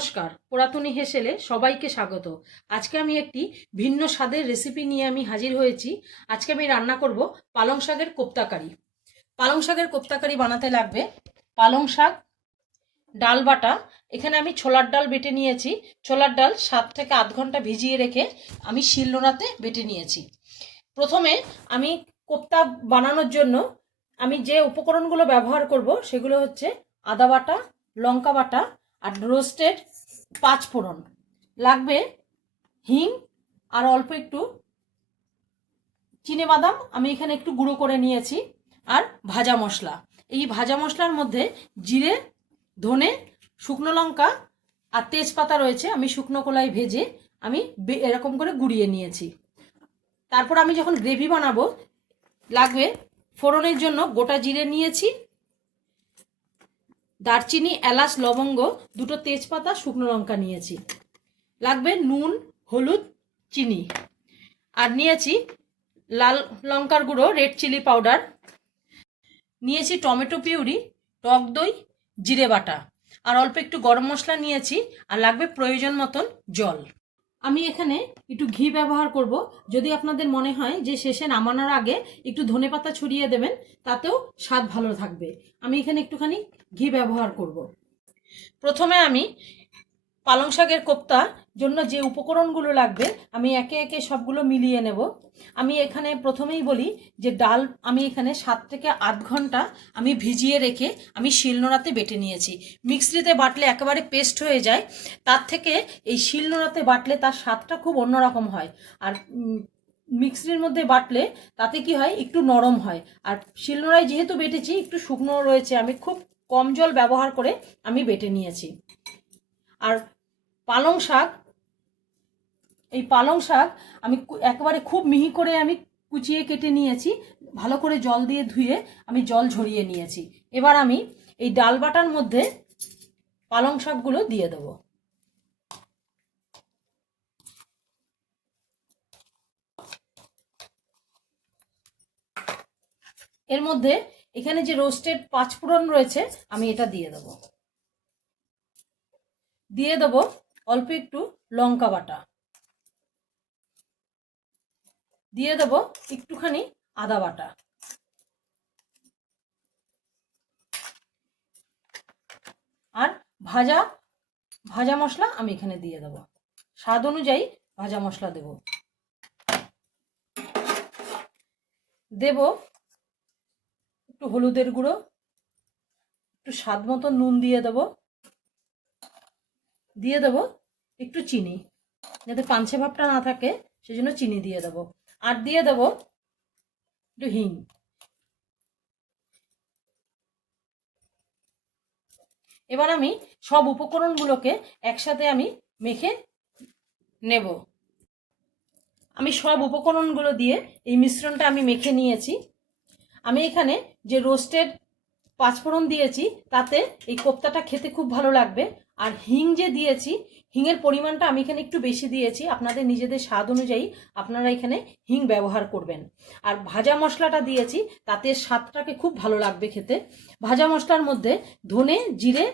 নমস্কার, পুরাতনী হেসেলে সবাইকে স্বাগত। আজকে আমি একটি ভিন্ন স্বাদের রেসিপি নিয়ে আমি হাজির হয়েছি। আজকে আমি রান্না করব পালং শাকের কোপ্তাকারি। পালং শাকের কোপ্তাকারি বানাতে লাগবে পালং শাক, ডাল বাটা। এখানে আমি ছোলার ডাল বেটে নিয়েছি। ছোলার ডাল সাত থেকে আধ ঘণ্টা ভিজিয়ে রেখে আমি শিলনোড়াতে বেটে নিয়েছি। প্রথমে আমি কোপ্তা বানানোর জন্য আমি যে উপকরণগুলো ব্যবহার করব সেগুলো হচ্ছে আদা বাটা, লঙ্কা বাটা আর রোস্টেড পাঁচ ফোড়ন। লাগবে হিং আর অল্প একটু চিনে বাদাম। আমি এখানে একটু গুঁড়ো করে নিয়েছি। আর ভাজা মশলা। এই ভাজা মশলার মধ্যে জিরে, ধনে, শুকনো লঙ্কা আর তেজপাতা রয়েছে। আমি শুকনো কলাই ভেজে আমি এরকম করে গুঁড়িয়ে নিয়েছি। তারপর আমি যখন গ্রেভি বানাবো, লাগবে ফোড়নের জন্য গোটা জিরে নিয়েছি দারচিনি, এলাচ, লবঙ্গ, দুটো তেজপাতা, শুকনো লঙ্কা নিয়েছি। লাগবে নুন, হলুদ, চিনি। আর নিয়েছি লাল লঙ্কার গুঁড়ো, রেড চিলি পাউডার। নিয়েছি টমেটো পিউরি, টক দই, জিরে বাটা। আর অল্প একটু গরম মশলা নিয়েছি, আর লাগবে প্রয়োজন মতন জল। আমি এখানে একটু ঘি ব্যবহার করব। যদি আপনাদের মনে হয় যে শেষে নামানোর আগে একটু ধনে পাতা ছড়িয়ে দেবেন, তাতেও স্বাদ ভালো থাকবে। আমি এখানে একটুখানি ঘি ব্যবহার করব। প্রথমে আমি পালং শাকের কোপ্তা জন্য যে উপকরণগুলো লাগবে, আমি একে একে সবগুলো মিলিয়ে নেব। আমি এখানে প্রথমেই বলি যে ডাল আমি এখানে সাত থেকে আধ ঘণ্টা আমি ভিজিয়ে রেখে আমি শিলনোড়াতে বেটে নিয়েছি। মিক্সিতে বাটলে একেবারে পেস্ট হয়ে যায়। তার থেকে এই শিলনোড়াতে বাটলে তার স্বাদটা খুব অন্যরকম হয়। আর মিক্সির মধ্যে বাটলে তাতে কি হয়? একটু নরম হয়। আর শিলনোড়ায় যেহেতু বেটেছি, একটু শুকনো রয়েছে, আমি খুব কম জল ব্যবহার করে আমি বেটে নিয়েছি। আর পালং শাক এই পালং শাক আমি একেবারে খুব মিহি করে আমি কুচিয়ে কেটে নিয়েছি, ভালো করে জল দিয়ে ধুয়ে আমি জল ঝরিয়ে নিয়েছি। এবার আমি এই ডাল বাটার মধ্যে পালং শাকগুলো দিয়ে দেবো। এর মধ্যে এখানে যে রোস্টেড পাঁচফোড়ন রয়েছে, আমি এটা দিয়ে দেবো। দিয়ে দেবো অল্প একটু লঙ্কা বাটা। দিয়ে দেবো একটুখানি আদা বাটা। আর ভাজা ভাজা মশলা আমি এখানে দিয়ে দেবো। স্বাদ অনুযায়ী ভাজা মশলা দেব। দেব একটু হলুদের গুঁড়ো, একটু স্বাদ মতো নুন দিয়ে দেবো। দিয়ে দেবো একটু চিনি, যাতে পাঞ্চে ভাবটা না থাকে, সেজন্য চিনি দিয়ে দেবো। আর দিয়ে দেবো একটু হিং। এবার আমি সব উপকরণগুলোকে একসাথে আমি মেখে নেব। আমি সব উপকরণগুলো দিয়ে এই মিশ্রণটা আমি মেখে নিয়েছি। আমি এখানে যে রোস্টেড পাঁচফোড়ন দিয়েছি, তাতে এই কোপ্তাটা খেতে খুব ভালো লাগবে। আর হিং যে দিয়েছি, হিংয়ের পরিমাণটা আমি এখানে একটু বেশি দিয়েছি, আপনাদের নিজেদের স্বাদ অনুযায়ী আপনারা এখানে হিং ব্যবহার করবেন। আর ভাজা মশলাটা দিয়েছি, তাতে স্বাদটাকে খুব ভালো লাগবে খেতে। ভাজা মশলার মধ্যে ধনে, জিরে,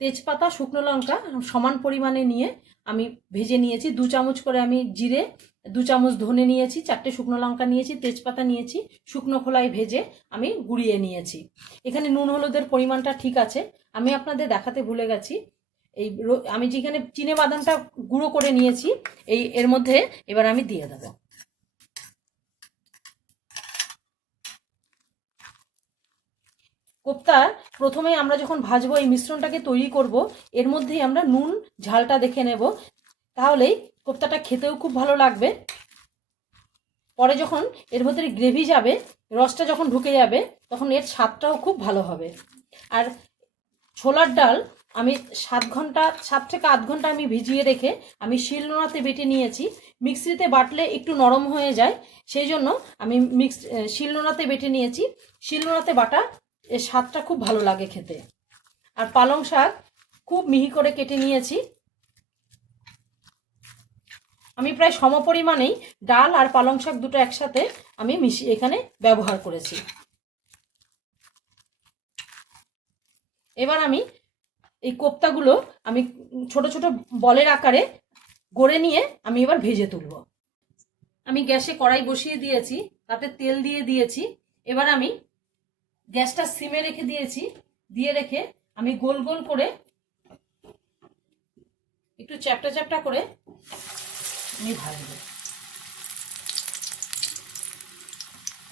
তেজপাতা, শুকনো লঙ্কা সমান পরিমাণে নিয়ে আমি ভেজে নিয়েছি। দু চামচ করে আমি জিরে, দু চামচ ধনে নিয়েছি, চারটে শুকনো লঙ্কা নিয়েছি, তেজপাতা নিয়েছি, শুকনো খোলায় ভেজে আমি গুঁড়িয়ে নিয়েছি। এখানে নুন হলুদের পরিমাণটা ঠিক আছে। আমি আপনাদের দেখাতে ভুলে গেছি। এই আমি যেখানে চিনে বাদামটা গুঁড়ো করে নিয়েছি, এই এর মধ্যে এবার আমি দিয়ে দেবো। কোপ্তা, প্রথমে আমরা যখন ভাজবো, এই মিশ্রণটাকে তৈরি করব, এর মধ্যেই আমরা নুন, ঝালটা দেখে নেব। তাহলেই কোপ্তাটা খেতেও খুব ভালো লাগবে। পরে যখন এর মধ্যে গ্রেভি যাবে, রসটা যখন ঢুকে যাবে, তখন এর স্বাদটাও খুব ভালো হবে। আর ছোলার ডাল আমি সাত ঘণ্টা, সাত থেকে আধ ঘণ্টা আমি ভিজিয়ে রেখে আমি শিলনোড়াতে বেটে নিয়েছি। মিক্সিতে বাটলে একটু নরম হয়ে যায়, সেই জন্য আমি মিক্স শিলনোড়াতে বেটে নিয়েছি। শিলনোড়াতে বাটা এর স্বাদটা খুব ভালো লাগে খেতে। আর পালং শাক খুব মিহি করে কেটে নিয়েছি। আমি প্রায় সমপরিমাণেই ডাল আর পালং শাক দুটো একসাথে আমি মিশিয়ে এখানে ব্যবহার করেছি। এবার আমি এই কোপ্তাগুলো আমি ছোট ছোট বলের আকারে গড়ে নিয়ে আমি এবার ভেজে তুলব। আমি গ্যাসে কড়াই বসিয়ে দিয়েছি, তাতে তেল দিয়ে দিয়েছি। এবার আমি গ্যাসটা সিমে রেখে দিয়েছি, দিয়ে রেখে আমি গোল গোল করে একটু চ্যাপটা চ্যাপটা করে আমি ভাজবো।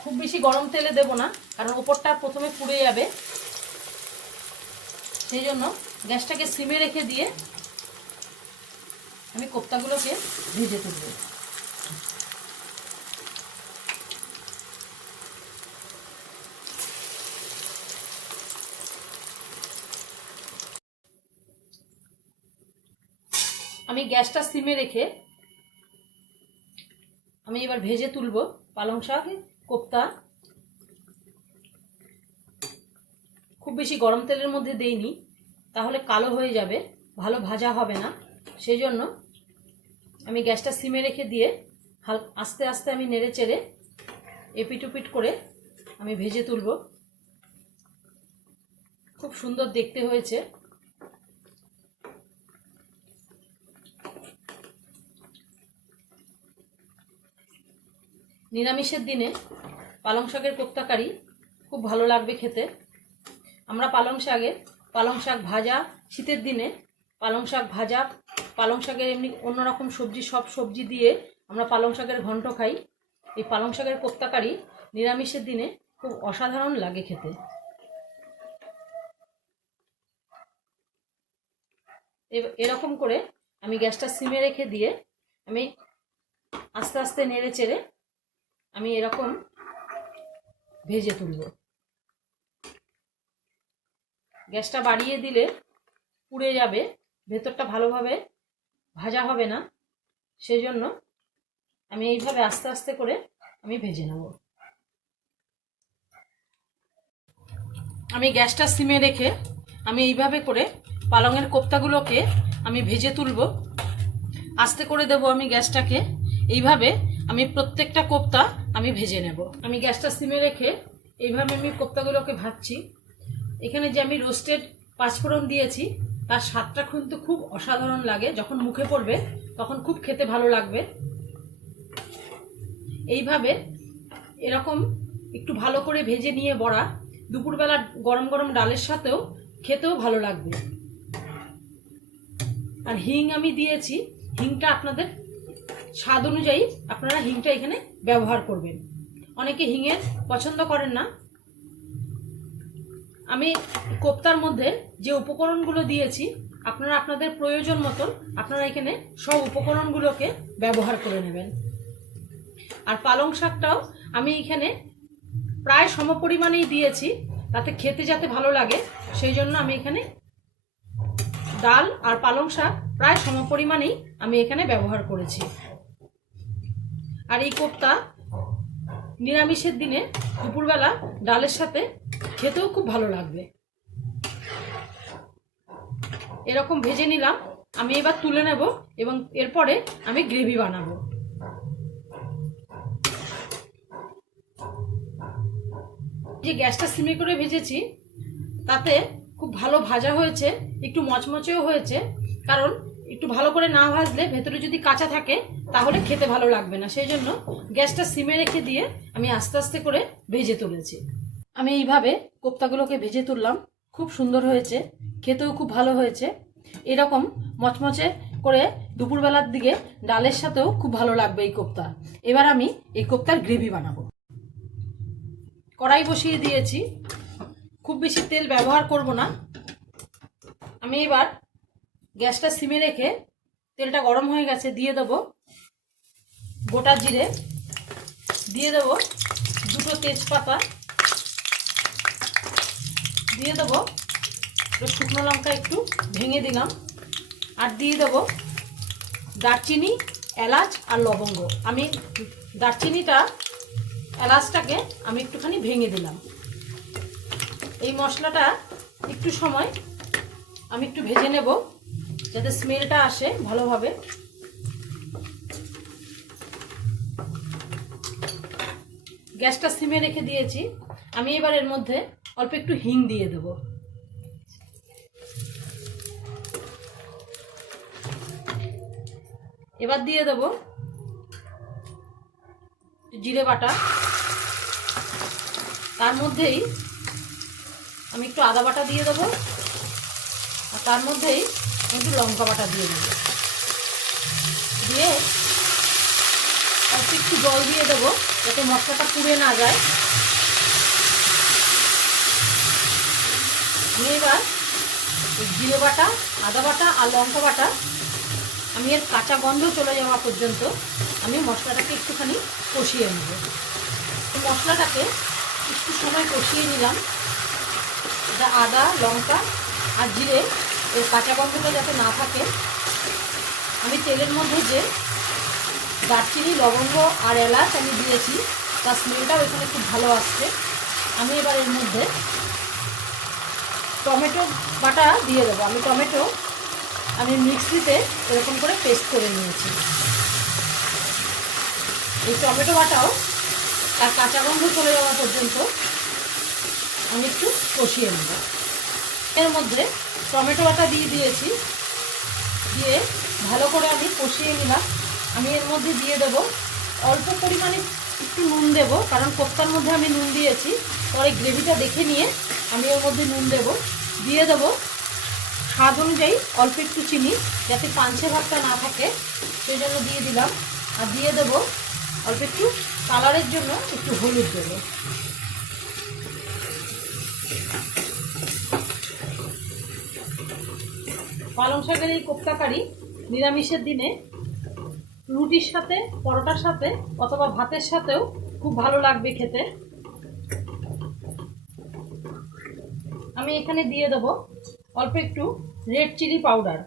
খুব বেশি গরম তেলে দেব না, কারণ ওপরটা প্রথমে পুড়ে যাবে। সেই জন্য গ্যাসটাকে সিমে রেখে দিয়ে আমি কোপ্তাগুলোকে ভেজে তুলব। আমি গ্যাসটা সিমে রেখে আমি এবার ভেজে তুলব পালং শাক, কোপ্তা খুব বেশি গরম তেলের মধ্যে দেইনি, তাহলে কালো হয়ে যাবে, ভালো ভাজা হবে না। সেই জন্য আমি গ্যাসটা সিমে রেখে দিয়ে হাল, আস্তে আস্তে আমি নেড়ে চেড়ে এপিটুপিট করে আমি ভেজে তুলব। খুব সুন্দর দেখতে হয়েছে। নিরামিষের দিনে পালং শাকের কোপ্তাকারি খুব ভালো লাগবে খেতে। আমরা পালং শাকে, পালং শাক ভাজা শীতের দিনে, পালং শাক ভাজা, পালং শাকের এমনি অন্যরকম সবজি, সব সবজি দিয়ে আমরা পালং শাকের ঘন্ট খাই। এই পালং শাকের কোপ্তাকারি নিরামিষের দিনে খুব অসাধারণ লাগে খেতে। এরকম করে আমি গ্যাসটা সিমে রেখে দিয়ে আমি আস্তে আস্তে নেড়ে চেড়ে আমি এরকম ভেজে তুলব। গ্যাসটা বাড়িয়ে দিলে পুড়ে যাবে, ভেতরটা ভালোভাবে ভাজা হবে না। সেই জন্য আমি এইভাবে আস্তে আস্তে করে আমি ভেজে নেব। আমি গ্যাসটা সিমে রেখে আমি এইভাবে করে পালংয়ের কোপ্তাগুলোকে আমি ভেজে তুলব। আস্তে করে দেব আমি গ্যাসটাকে। এইভাবে আমি প্রত্যেকটা কোপ্তা আমি ভেজে নেব। আমি গ্যাসটা সিমে রেখে এইভাবে আমি কোপ্তাগুলোকে ভাজছি। এখানে যে আমি রোস্টেড পাঁচফোড়ন দিয়েছি, তার স্বাদটা কিন্তু খুব অসাধারণ লাগে। যখন মুখে পড়বে, তখন খুব খেতে ভালো লাগবে। এইভাবে এরকম একটু ভালো করে ভেজে নিয়ে বড়া, দুপুরবেলা গরম গরম ডালের সাথেও খেতেও ভালো লাগবে। আর হিং আমি দিয়েছি, হিংটা আপনাদের স্বাদ অনুযায়ী আপনারা হিংটা এখানে ব্যবহার করবেন। অনেকে হিঙের পছন্দ করেন না আমি কোপ্তার মধ্যে যে উপকরণগুলো দিয়েছি, আপনারা আপনাদের প্রয়োজন মতন আপনারা এখানে সব উপকরণগুলোকে ব্যবহার করে নেবেন। আর পালং শাকটাও আমি এখানে প্রায় সমপরিমাণেই দিয়েছি, তাতে খেতে যাতে ভালো লাগে, সেই জন্য আমি এখানে ডাল আর পালং শাক প্রায় সমপরিমাণেই আমি এখানে ব্যবহার করেছি। আর এই কোপ্তা নিরামিষের দিনে দুপুরবেলা ডালের সাথে খেতেও খুব ভালো লাগবে। এরকম ভেজে নিলাম, আমি এবার তুলে নেব এবং এরপরে আমি গ্রেভি বানাবো। যে গ্যাসটা সিমে করে ভেজেছি, তাতে খুব ভালো ভাজা হয়েছে, একটু মচমচেও হয়েছে, কারণ একটু ভালো করে না ভাজলে ভেতরে যদি কাঁচা থাকে, তাহলে খেতে ভালো লাগবে না। সেই জন্য গ্যাসটা সিমে রেখে দিয়ে আমি আস্তে আস্তে করে ভেজে তুলেছি। আমি এইভাবে কোপ্তাগুলোকে ভেজে তুললাম। খুব সুন্দর হয়েছে, খেতেও খুব ভালো হয়েছে। এরকম মচমচে করে দুপুরবেলার দিকে ডালের সাথেও খুব ভালো লাগবে এই কোপ্তা। এবার আমি এই কোপ্তার গ্রেভি বানাবো। কড়াই বসিয়ে দিয়েছি। খুব বেশি তেল ব্যবহার করব না। আমি এবার গ্যাসটা সিমে রেখে তেলটা গরম হয়ে গেছে, দিয়ে দেবো গোটা জিরে। দিয়ে দেবো দুটো তেজপাতা। দিয়ে দেবো শুকনো লঙ্কা একটু ভেঙে দিলাম। আর দিয়ে দেবো দারচিনি, এলাচ আর লবঙ্গ। আমি দারচিনিটা, এলাচটাকে আমি একটুখানি ভেঙে দিলাম। এই মশলাটা একটু সময় আমি একটু ভেজে নেব। যাতে স্মেলটা আসে ভালোভাবে। গ্যাসটা সিমে রেখে দিয়েছি। আমি এবার এর মধ্যে অল্প একটু হিং দিয়ে দেব। এবার দিয়ে দেব জিরে বাটা। তার মধ্যেই আমি একটু আদা বাটা দিয়ে দেবো। আর তার মধ্যেই একটু লঙ্কা বাটা দিয়ে দেবো। দিয়ে অল্প একটু জল দিয়ে দেবো, যাতে মশলাটা পুড়ে না যায়। আমি এবার জিরে বাটা, আদা বাটা আর লঙ্কা বাটা, আমি এর কাঁচা গন্ধ চলে যাওয়া পর্যন্ত আমি মশলাটাকে একটুখানি কষিয়ে নেব। মশলাটাকে একটু সময় কষিয়ে নিলাম। এটা আদা, লঙ্কা আর জিরে এর কাঁচা গন্ধটা যাতে না থাকে, আমি তেলের মধ্যে যে দারচিনি, লবঙ্গ আর এলাচ আমি দিয়েছি, তার স্মেলটাও এখানে খুব ভালো আসছে। আমি এবার এর মধ্যে টমেটো বাটা দিয়ে দেবো। আমি টমেটো আমি মিক্সিতে এরকম করে পেস্ট করে নিয়েছি। এই টমেটো বাটাও তার কাঁচা গন্ধ চলে যাওয়া পর্যন্ত আমি একটু কষিয়ে নেব। এর মধ্যে টমেটো বাটা দিয়ে দিয়েছি। দিয়ে ভালো করে আমি কষিয়ে নিলাম। আমি এর মধ্যে দিয়ে দেব। অল্প পরিমাণে একটু নুন দেব, কারণ কোপ্তার মধ্যে আমি নুন দিয়েছি। পরে গ্রেভিটা দেখে নিয়ে আমি এর মধ্যে নুন দেব। দিয়ে দেব স্বাদ অনুযায়ী অল্প একটু চিনি, যাতে পাঞ্চে ভাতটা না থাকে। সেই জন্য দিয়ে দিলাম। আর দিয়ে দেব অল্প একটু কালারের জন্য একটু হলুদ দেবো। পালং শাকের এই কোপ্তা কারি নিরামিষের দিনে রুটির সাথে, পরোটার সাথে অথবা ভাতের সাথেও খুব ভালো লাগবে খেতে। আমি এখানে দিয়ে দেবো অল্প একটু রেড চিলি পাউডার।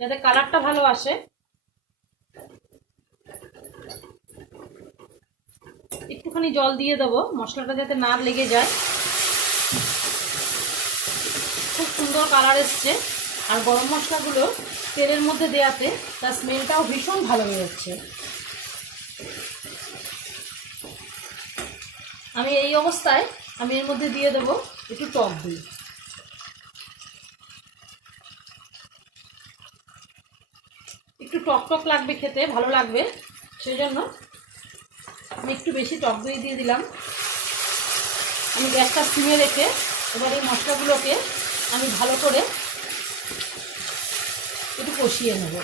যাতে কালারটা ভালো আসে। একটুখানি জল দিয়ে দেবো, মশলাটা যাতে না লেগে যায়। খুব সুন্দর কালার এসছে। আর গরম মশলাগুলো তেলের মধ্যে দেওয়াতে তার স্মেলটাও ভীষণ ভালো বেরোচ্ছে। আমি এই অবস্থায় আমি এর মধ্যে দিয়ে দেবো একটু টক দই। একটু টক টক লাগবে খেতে, ভালো লাগবে। সেই জন্য আমি একটু বেশি টক দই দিয়ে দিলাম। আমি গ্যাসটা সিমে রেখে এবার এই মশলাগুলোকে আমি ভালো করে একটু কষিয়ে নেব।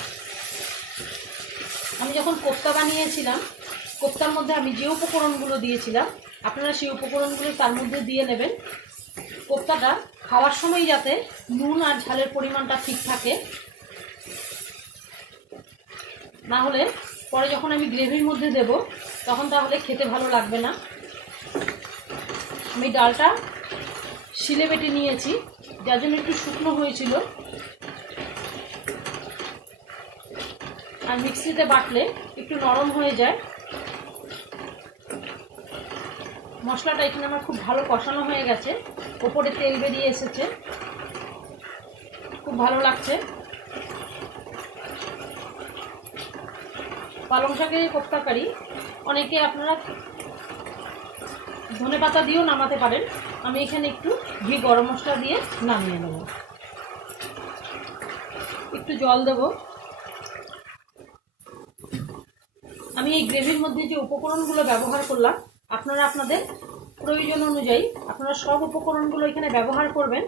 আমি যখন কোপ্তা বানিয়েছিলাম, কোপ্তার মধ্যে আমি যে উপকরণগুলো দিয়েছিলাম, আপনারা সেই উপকরণগুলো তার মধ্যে দিয়ে নেবেন। কোপ্তাটা খাওয়ার সময় যাতে নুন আর ঝালের পরিমাণটা ঠিক থাকে। না হলে পরে যখন আমি গ্রেভির মধ্যে দেব, তখন তাহলে খেতে ভালো লাগবে না। আমি ডালটা শিলে বেটে নিয়েছি। যার জন্য একটু শুকনো হয়েছিল। আর মিক্সিতে বাটলে একটু নরম হয়ে যায়। মশলাটা এখানে আমার খুব ভালো কষানো হয়ে গেছে। ওপরে তেল বেরিয়ে এসেছে। খুব ভালো লাগছে। পালং শাকের কোপ্তা কারি অনেকে আপনারা ধনে পাতা দিয়েও নামাতে পারেন। আমি এখানে একটু ঘি গরম মশলা দিয়ে নামিয়ে নেব। একটু জল দেব। আমি এই গ্রেভির মধ্যে যে উপকরণগুলো ব্যবহার করলাম, আপনারা আপনাদের প্রয়োজন অনুযায়ী, আপনারা সব উপকরণগুলো এখানে ব্যবহার করবেন।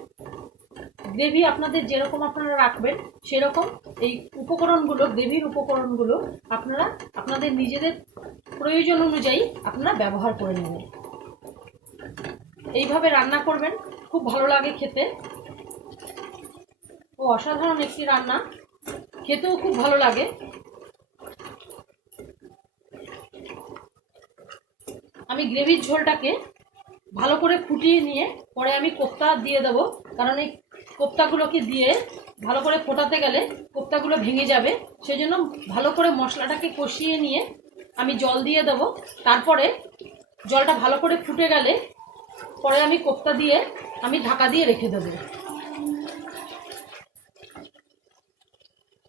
গ্রেভি আপনাদের যেরকম আপনারা রাখবেন, সেরকম এই উপকরণগুলো, গ্রেভির উপকরণগুলো আপনারা আপনাদের নিজেদের প্রয়োজন অনুযায়ী আপনারা ব্যবহার করে নেবেন। এইভাবে রান্না করবেন। খুব ভালো লাগে খেতে। ও অসাধারণ একটি রান্না। খেতেও খুব ভালো লাগে। আমি গ্রেভির ঝোলটাকে ভালো করে ফুটিয়ে নিয়ে পরে আমি কোপ্তা দিয়ে দেব, কারণ এই কোপ্তাগুলোকে দিয়ে ভালো করে ফোটাতে গেলে কোপ্তাগুলো ভেঙে যাবে। সেই জন্য ভালো করে মশলাটাকে কষিয়ে নিয়ে আমি জল দিয়ে দেব। তারপরে জলটা ভালো করে ফুটে গেলে পরে আমি কোপ্তা দিয়ে আমি ঢাকা দিয়ে রেখে দেবো।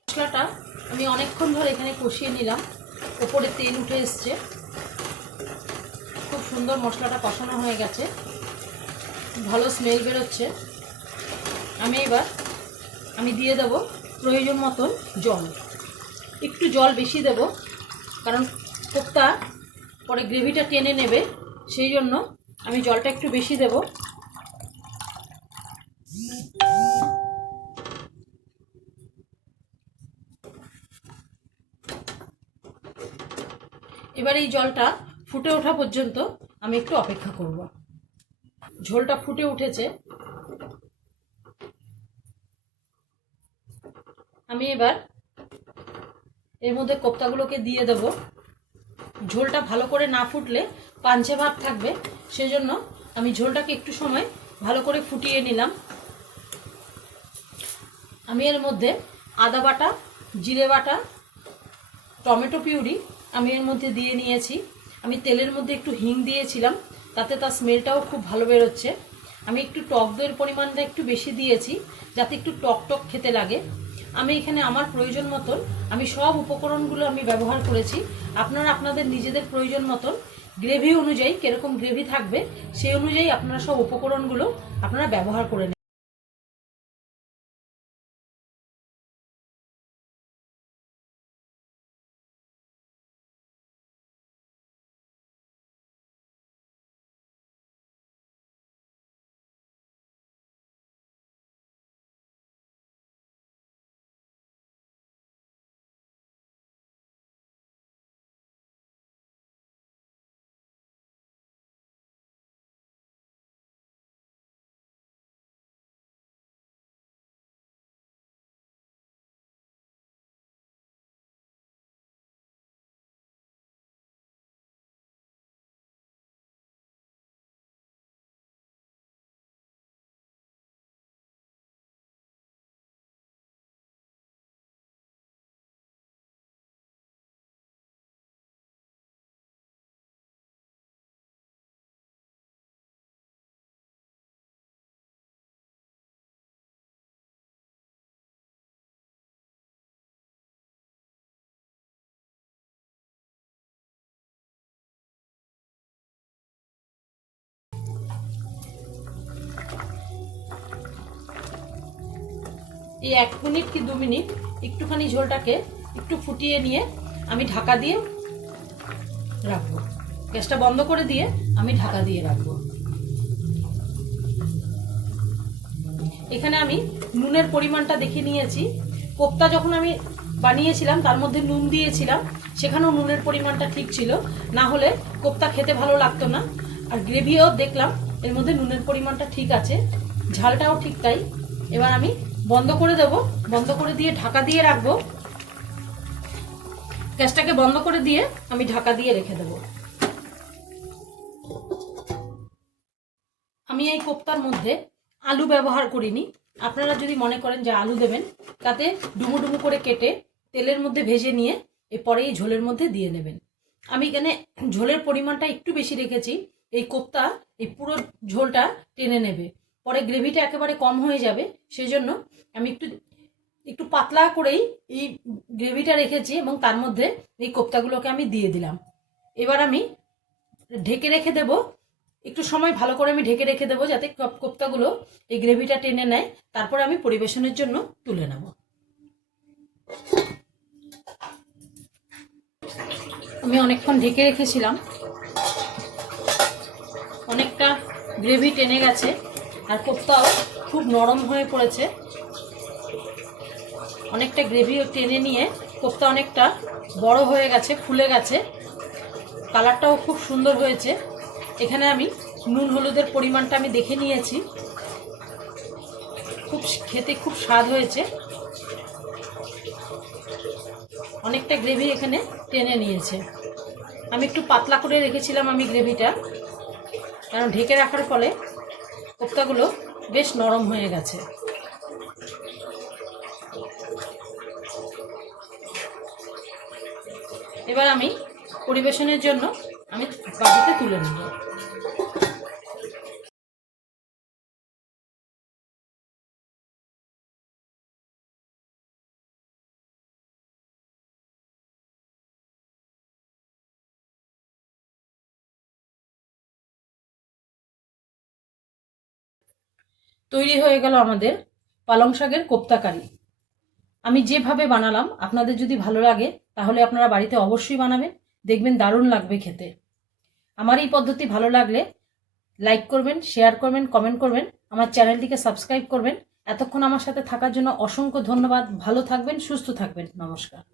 মশলাটা আমি অনেকক্ষণ ধরে এখানে কষিয়ে নিলাম। ওপরে তেল উঠে এসছে। খুব সুন্দর মশলাটা কষানো হয়ে গেছে। ভালো স্মেল বেরোচ্ছে। আমি এবার আমি দিয়ে দেবো প্রয়োজন মতন জল। একটু জল বেশি দেব, কারণ কোপ্তা পরে গ্রেভিটা টেনে নেবে, সেই জন্য আমি জলটা একটু বেশি দেব। এবার এই জলটা ফুটে ওঠা পর্যন্ত আমি একটু অপেক্ষা করব। ঝোলটা ফুটে উঠেছে। আমি এবার এর মধ্যে কোপ্তাগুলোকে দিয়ে দেব। ঝোলটা ভালো করে না ফুটলে পাঞ্চে ভাব থাকবে। সেজন্য আমি ঝোলটাকে একটু সময় ভালো করে ফুটিয়ে নিলাম। আমি এর মধ্যে আদা বাটা, জিরে বাটা, টমেটো পিউরি আমি এর মধ্যে দিয়ে নিয়েছি। আমি তেলের মধ্যে একটু হিং দিয়েছিলাম, তাতে তার স্মেলটাও খুব ভালো বেরোচ্ছে। আমি একটু টক দইয়ের পরিমাণটা একটু বেশি দিয়েছি, যাতে একটু টক টক খেতে লাগে। আমি এখানে আমার প্রয়োজন মতন, আমি সব উপকরণগুলো আমি ব্যবহার করেছি। আপনারা আপনাদের নিজেদের প্রয়োজন মতন গ্রেভি অনুযায়ী কীরকম গ্রেভি থাকবে, সেই অনুযায়ী আপনারা সব উপকরণগুলো আপনারা ব্যবহার করে এই এক মিনিট কি দু মিনিট একটুখানি ঝোলটাকে একটু ফুটিয়ে নিয়ে আমি ঢাকা দিয়ে রাখব। গ্যাসটা বন্ধ করে দিয়ে আমি ঢাকা দিয়ে রাখব। এখানে আমি নুনের পরিমাণটা দেখে নিয়েছি। কোপ্তা যখন আমি বানিয়েছিলাম, তার মধ্যে নুন দিয়েছিলাম, সেখানেও নুনের পরিমাণটা ঠিক ছিল। না হলে কোপ্তা খেতে ভালো লাগতো না। আর গ্রেভিও দেখলাম, এর মধ্যে নুনের পরিমাণটা ঠিক আছে। ঝালটাও ঠিক তাই। এবার আমি বন্ধ করে দেব। বন্ধ করে দিয়ে ঢাকা দিয়ে রাখব। গ্যাসটাকে বন্ধ করে দিয়ে আমি ঢাকা দিয়ে রেখে দেব। আমি এই কোপ্তার মধ্যে আলু ব্যবহার করিনি। আপনারা যদি মনে করেন যে আলু দেবেন, তাতে ডুমো ডুমো করে কেটে তেলের মধ্যে ভেজে নিয়ে এরপরে এই ঝোলের মধ্যে দিয়ে নেবেন। আমি এখানে ঝোলের পরিমাণটা একটু বেশি রেখেছি। এই কোপ্তা, এই পুরো ঝোলটা টেনে নেবে। পরে গ্রেভিটা একেবারে কম হয়ে যাবে, সেজন্য আমি একটু একটু পাতলা করেই এই গ্রেভিটা রেখেছি এবং তার মধ্যে এই কোপ্তাগুলোকে আমি দিয়ে দিলাম। এবার আমি ঢেকে রেখে দেব, একটু সময় ভালো করে আমি ঢেকে রেখে দেবো যাতে কপ- কোপ্তাগুলো এই গ্রেভিটা টেনে নেয়, তারপর আমি পরিবেশনের জন্য তুলে নেব। আমি অনেকক্ষণ ঢেকে রেখেছিলাম, অনেকটা গ্রেভি টেনে গেছে। আর কোপ্তাও খুব নরম হয়ে পড়েছে। অনেকটা গ্রেভি টেনে নিয়ে কোপ্তা অনেকটা বড় হয়ে গেছে, ফুলে গেছে। কালারটাও খুব সুন্দর হয়েছে। এখানে আমি নুন হলুদের পরিমাণটা আমি দেখে নিয়েছি। খুব খেতে খুব স্বাদ হয়েছে। অনেকটা গ্রেভি এখানে টেনে নিয়েছে। আমি একটু পাতলা করে রেখেছিলাম আমি গ্রেভিটা কারণ ঢেকে রাখার ফলে কোপ্তাগুলো বেশ নরম হয়ে গেছে। এবার আমি পরিবেশনের জন্য আমি বাটিতে তুলে নেব। তৈরি হয়ে গেল আমাদের পালং শাকের কোপ্তা কারি। আমি যেভাবে বানালাম, আপনাদের যদি ভালো লাগে, তাহলে আপনারা বাড়িতে অবশ্যই বানাবেন। দেখবেন দারুণ লাগবে খেতে। আমার এই পদ্ধতি ভালো লাগলে লাইক করবেন শেয়ার করবেন কমেন্ট করবেন, আমার চ্যানেলটিকে সাবস্ক্রাইব করবেন। এতক্ষণ আমার সাথে থাকার জন্য অসংখ্য ধন্যবাদ। ভালো থাকবেন, সুস্থ থাকবেন। নমস্কার।